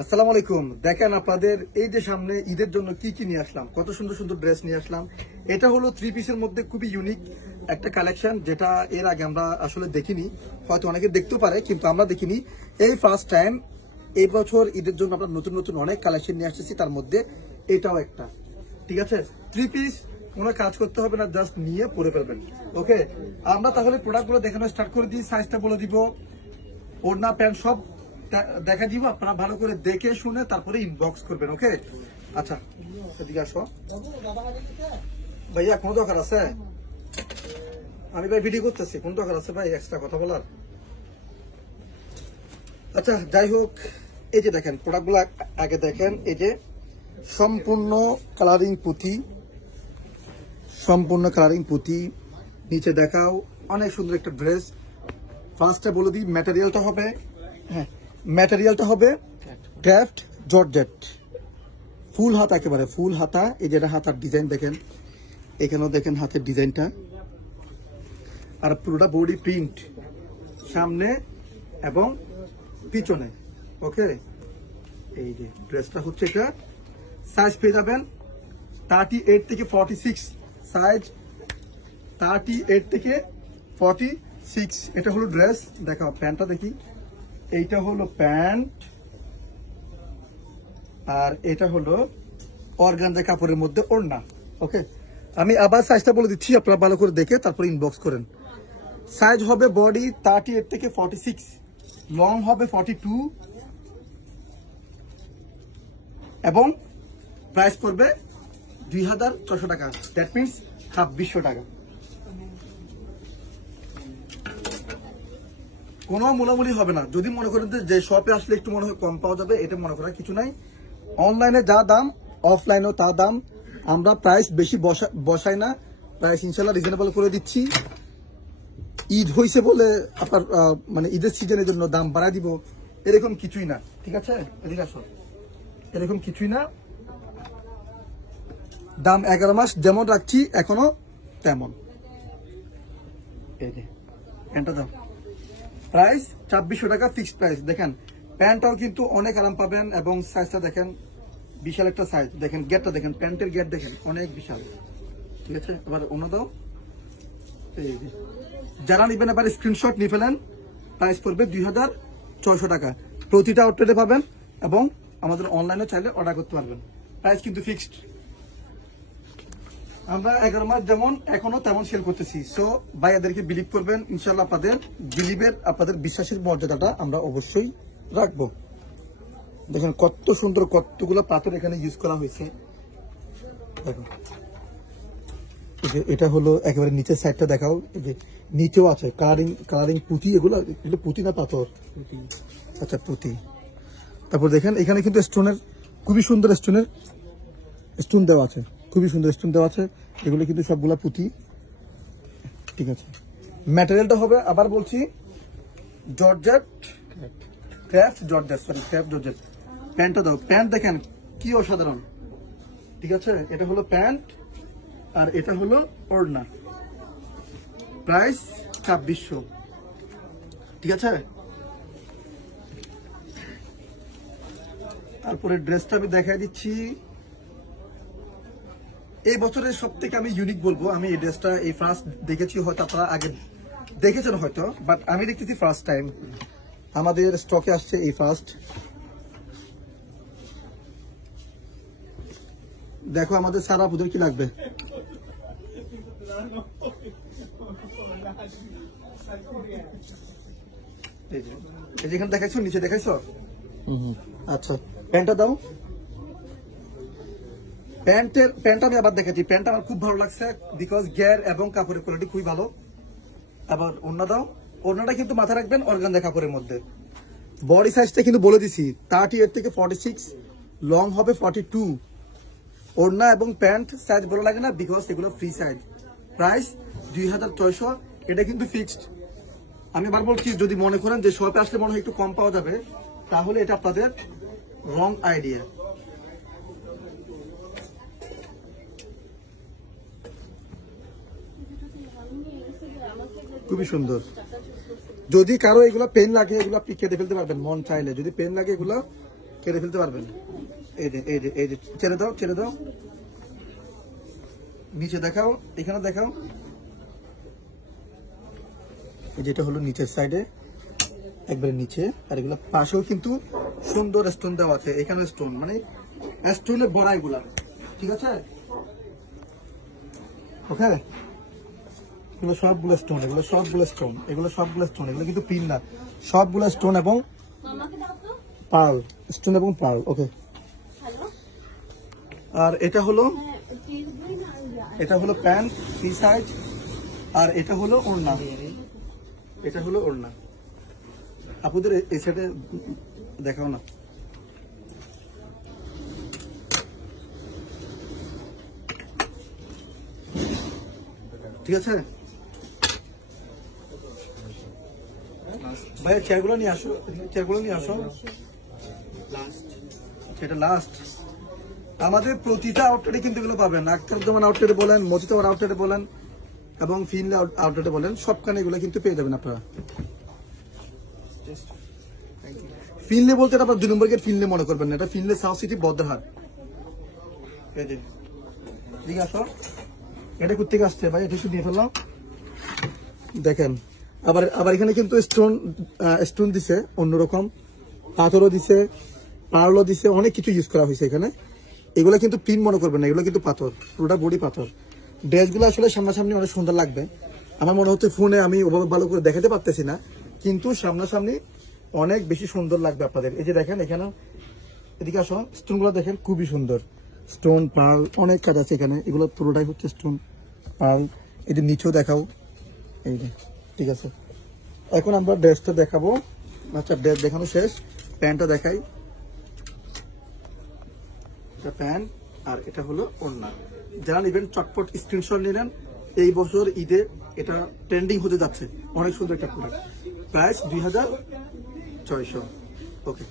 আসসালামু আলাইকুম। দেখেন আপনাদের এই যে সামনে ঈদের জন্য কি কি নিয়ে আসলাম, কত সুন্দর সুন্দর ড্রেস নিয়ে আসলাম। এটা হলো 3 পিসের মধ্যে খুবই ইউনিক একটা কালেকশন, যেটা এর আগে আমরা আসলে দেখিনি। হয়তো অনেকে দেখতেও পারে, কিন্তু আমরা দেখিনি। এই ফার্স্ট টাইম এই বছর ঈদের জন্য আমরা নতুন নতুন অনেক কালেকশন নিয়ে আসতেছি, তার মধ্যে এটাও একটা। ঠিক আছে, 3 পিস, কোনো কাজ করতে হবে না, জাস্ট নিয়ে পরে ফেলবেন। ওকে, আমরা তাহলে প্রোডাক্টগুলো দেখানো স্টার্ট করে দিই। সাইজটা বলে দিব, ওড়না প্যান্ট সব দেখা দিব। আপনারা ভালো করে দেখে শুনে তারপরে ইনবক্স করবেন। ওকে, আচ্ছা এদিকে আসো ভাইয়া। কোনো দরকার আছে? আমি ভাই ভিডিও করতেছি, কোন দরকার আছে ভাই এক্সট্রা কথা বলার? আচ্ছা যাই হোক, এই যে দেখেন প্রোডাক্টগুলো আগে দেখেন। এই যে সম্পূর্ণ কালারিং পুঁতি, সম্পূর্ণ কালারিং পুঁতি। নিচে দেখাও, অনেক সুন্দর একটা ড্রেস। ফার্স্টে বলে দিই, ম্যাটেরিয়ালটা হবে, হ্যাঁ ম্যাটেরিয়ালটা হবে ক্রাফট জর্জেট, ফুল হাতা, একেবারে ফুল হাতা। এই যেটা হাতার ডিজাইন দেখেন, এখানেও দেখেন হাতের ডিজাইনটা, আর পুরোটা বডি প্রিন্ট সামনে এবং পিছনে। ওকে, এই যে ড্রেসটা হচ্ছে এটা। সাইজ পেয়ে যাবেন 38 থেকে 46 সাইজ, 38 থেকে 46। এটা হলো ড্রেস। দেখাও প্যান্টটা দেখি। এইটা হলো প্যান্ট, আর এটা হলো অর্গানজা কাপড়ের মধ্যে ওড়না। ওকে, আমি আবার সাইজটা বলে দিচ্ছি, আপনারা ভালো করে দেখে তারপর ইনবক্স করেন। সাইজ হবে বডি 38 থেকে 46, লং হবে 42, এবং প্রাইস পড়বে 2600 টাকা। দ্যাট মিনস 2600 টাকা। কোনো মূলামূলি হবে না। যদি মনে করেন যে শপে আসলে একটু মনে হয় কম পাওয়া যাবে, এটা মনে করার কিছু নাই। অনলাইনে যা দাম, অফলাইনেও তা দাম। আমরা প্রাইস বেশি বসাই না, প্রাইস ইনশাল্লাহ রিজনেবল করে দিচ্ছি। ঈদ হয়েছে বলে আপনার মানে ঈদের সিজনের জন্য দাম বাড়াই দিব, এরকম কিছুই না। ঠিক আছে, এদিকে আসো। এরকম কিছুই না, দাম 11 মাস যেমন রাখছি এখনো তেমন। এই যে প্যান্টটা দাও, প্রাইস 2600 টাকা ফিক্সড প্রাইস। দেখেন প্যান্টটাও কিন্তু অনেক আরাম পাবেন, এবং সাইজটা দেখেন বিশাল একটা সাইজ। দেখেন গেটটা দেখেন, প্যান্টের গেট দেখেন অনেক বিশাল। ঠিক আছে, এবার অন্য দাও। এই যে যারা নিবেন এবার স্ক্রিনশট নিয়ে ফেলেন। প্রাইস পড়বে 2600 টাকা। প্রতিটা আউটলেটে পাবেন, এবং আমাদের অনলাইনে চাইলে অর্ডার করতে পারবেন। প্রাইস কিন্তু ফিক্সড। আমরা 11 মাস যেমন এখনো তেমন সেল করতেছি। সো ভাইয়াদেরকে বিলিভ করবেন, ইনশাল্লাহ আপনাদের বিলিভের, আপনাদের বিশ্বাসের মর্যাদাটা আমরা অবশ্যই রাখবো। দেখেন কত সুন্দর, কতগুলো পাথর এখানে ইউজ করা হয়েছে। দেখো এটা হলো একেবারে নিচের সাইডটা দেখাও। এই যে নিচেও আছে কালারিং পুঁতি। এগুলো পুঁতি না পাথর? আচ্ছা পুঁতি। তারপর দেখেন এখানে কিন্তু স্টোনের, খুবই সুন্দর স্টোনের স্টোন দেওয়া আছে, খুবই সুন্দর স্টোন দেওয়া আছে। এগুলো কিন্তু সবগুলা পুঁতি। ঠিক আছে, ম্যাটেরিয়ালটা হবে, আবার বলছি, georgette, craft georgette, sorry craft georgette. প্যান্টটা দাও, প্যান্ট দেখেন কি অসাধারণ। ঠিক আছে, এটা হলো প্যান্ট, আর এটা হলো ওড়না। প্রাইস 2600। ঠিক আছে, তারপরে ড্রেসটা আমি দেখাই দিচ্ছি। এই বছরের সব থেকে আমি ইউনিক বলবো, আমি এই ড্রেসটা এই ফার্স্ট দেখেছি, হয়তো আপনারা আগে দেখেছেন হয়তো, বাট আমি দেখতেছি ফার্স্ট টাইম। আমাদের স্টকে আসছে এই ফার্স্ট। দেখো আমাদের সারা বুধের কি লাগবে। এই যেখানে দেখাইছো, নিচে দেখাইছো। আচ্ছা প্যান্টটা দাও। প্যান্টটা আমি আবার দেখাচ্ছি। প্যান্টটা আমার খুব ভালো লাগছে, বিকজ গিয়ার এবং কাপড়ের কোয়ালিটি খুবই ভালো। আবার ওড়না দাও। ওড়নাটা কিন্তু মাথায় রাখবেন অর্গানজা কাপড়ের মধ্যে। বডি সাইজটা কিন্তু বলে দিছি 38 থেকে 46, লং হবে 42। ওড়না এবং প্যান্ট সাইজ বলা লাগে না, বিকজ এগুলো ফ্রি সাইজ। প্রাইস 2600। এটা কিন্তু ফিক্সড। আমি আবার বলছি, যদি মনে করেন যে শপে আসলে মনে হয় একটু কম পাওয়া যাবে, তাহলে এটা আপনাদের রং আইডিয়া। খুবই সুন্দর। যদি কারো এগুলো পেন লাগে, এগুলো আপনি কেটে ফেলতে পারবেন মন চাইলে। যদি পেন লাগে এগুলো কেটে ফেলতে পারবেন। এই যে এই যে এই যে ছেড়ে দাও, ছেড়ে দাও, নিচে দেখাও, এখানে দেখাও। যেটা হলো নিচের সাইডে একবারে নিচে, আর এগুলো পাশেও কিন্তু সুন্দর স্টোন দেওয়া আছে। এখানে স্টোন মানে স্টোনের বড়া এগুলা, ঠিক আছে? ওকে, এগুলো সবগুলো স্টোন, এগুলো সবগুলো স্টোন, এগুলো সবগুলো স্টোন, এগুলো কিন্তু পিন না, সবগুলো স্টোন এবং পার্ল, স্টোন এবং পার্ল। ওকে, আর এটা হলো প্যান্ট ফ্রি সাইজ, আর এটা হলো ওড়না, এটা হলো ওড়না। আপুদের এই সাইডে দেখাও না। ঠিক আছে ভাইয়া, চেয়ারগুলো নিয়ে আসো, চেয়ারগুলো নিয়ে আসো। সেটা লাস্ট। আমাদের প্রতিটা আউটলেটে কিন্তু এগুলো পাবেন। আখতারুজ্জামান আউটলেটে বলেন, মজিতাবাড় আউটলেটে বলেন এবং ফিনলে আউটলেটে বলেন, সবখানে এগুলো কিন্তু পেয়ে যাবেন আপনারা। ফিনলে বলতে আপনার 2 নম্বর গেট ফিনলে মনে করবেন না, এটা ফিনলে সাউথ সিটি বদ্রহাট। ঠিক আছে, এটা কোথেকে আসছে ভাই? এটা একটু নিয়ে ফেললাম। দেখেন আবার এখানে কিন্তু স্টোন দিছে অন্যরকম, পাথরও দিছে, পার্লও দিছে, অনেক কিছু ইউজ করা হয়েছে এখানে। এগুলো কিন্তু পিন মনে করবেন না, এগুলো কিন্তু পাথর, পুরোটা বডি পাথর। ড্রেসগুলো আসলে সামনাসামনি অনেক সুন্দর লাগবে। আমার মনে হচ্ছে ফোনে আমি ওভাবে ভালো করে দেখাতে পারতেছি না, কিন্তু সামনাসামনি অনেক বেশি সুন্দর লাগবে আপনাদের। এই যে দেখেন এখানে, এদিকে আসো, স্টোনগুলো দেখেন খুবই সুন্দর, স্টোন পার্ল অনেক কাজ আছে এখানে। এগুলো পুরোটাই হচ্ছে স্টোন পার্ল। এই যে নিচেও দেখাও, এই যে। ঠিক আছে, এখন আমরা ড্রেসটা দেখাবো। আচ্ছা, ড্রেস দেখানো শেষ, প্যান্টটা দেখাই। এটা প্যান্ট আর এটা হলো ওড়না। যারা নেবেন চটপট স্ক্রিনশট নিলেন। এই বছর ঈদে এটা ট্রেন্ডিং হতে যাচ্ছে, অনেক সুন্দর একটা প্রোডাক্ট। প্রাইস 2600। ওকে।